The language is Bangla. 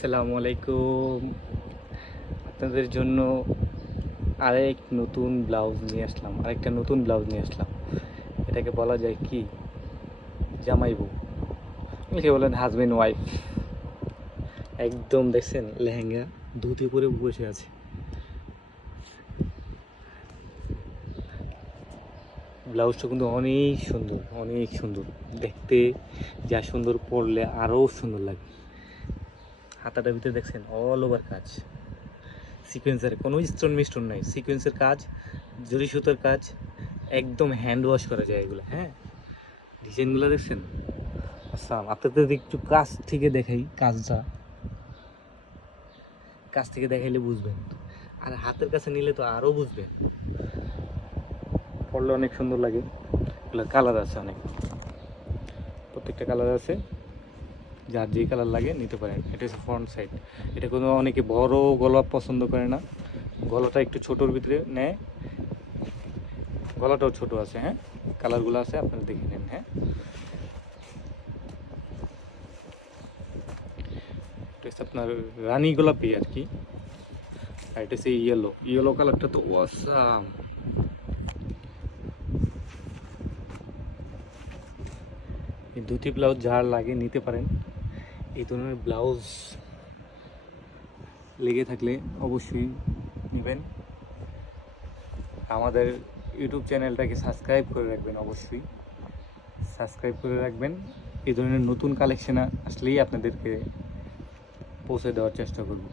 আসসালামু আলাইকুম। আপনাদের জন্য আরেকটা নতুন ব্লাউজ নিয়ে আসলাম। এটাকে বলা যায় কি, জামাই বউ, অনেকে বলেন হাজবেন্ড ওয়াইফ। একদম দেখছেন, লেহেঙ্গা ধুতি পরে বসে আছে। ব্লাউজটা কিন্তু অনেক সুন্দর দেখতে, যা সুন্দর, পরলে আরও সুন্দর লাগে। হাতাটার ভিতরে দেখছেন অল ওভার কাজ, সিকোয়েন্সের কোনো স্টোন নাই, সিকোয়েন্সের কাজ, জরি সুতোর কাজ, একদম হ্যান্ড ওয়াশ করা যায় এগুলো। হ্যাঁ, ডিজাইনগুলো দেখছেন। আচ্ছা, আপনাদের একটু কাছ থেকে দেখাই, কাছ থেকে দেখাইলে বুঝবেন, আর হাতের কাছে নিলে তো আরও বুঝবেন। পরলে অনেক সুন্দর লাগে। এগুলো কালার আছে অনেক, প্রত্যেকটা কালার আছে, যার যেই কালার লাগে নিতে পারেন। এটা হচ্ছে ফ্রন্ট সাইড। এটা কোনো অনেকে বড় গলা পছন্দ করে না, গলাটা একটু ছোটোর ভিতরে নেয়, গলাটাও ছোট আছে। হ্যাঁ, কালারগুলো আছে, আপনারা দেখে নেন। হ্যাঁ, এটা হচ্ছে আপনার রানী গোলাপি আর কি, আর এটা হচ্ছে ইয়েলো কালারটা তো অসাম। এই দুটি ব্লাউজ যার লাগে নিতে পারেন। এই ধরনের ব্লাউজ লেগে থাকলে অবশ্যই নেবেন। আমাদের ইউটিউব চ্যানেলটাকে সাবস্ক্রাইব করে রাখবেন, অবশ্যই সাবস্ক্রাইব করে রাখবেন। এই ধরনের নতুন কালেকশন আসলেই আপনাদেরকে পৌঁছে দেওয়ার চেষ্টা করব।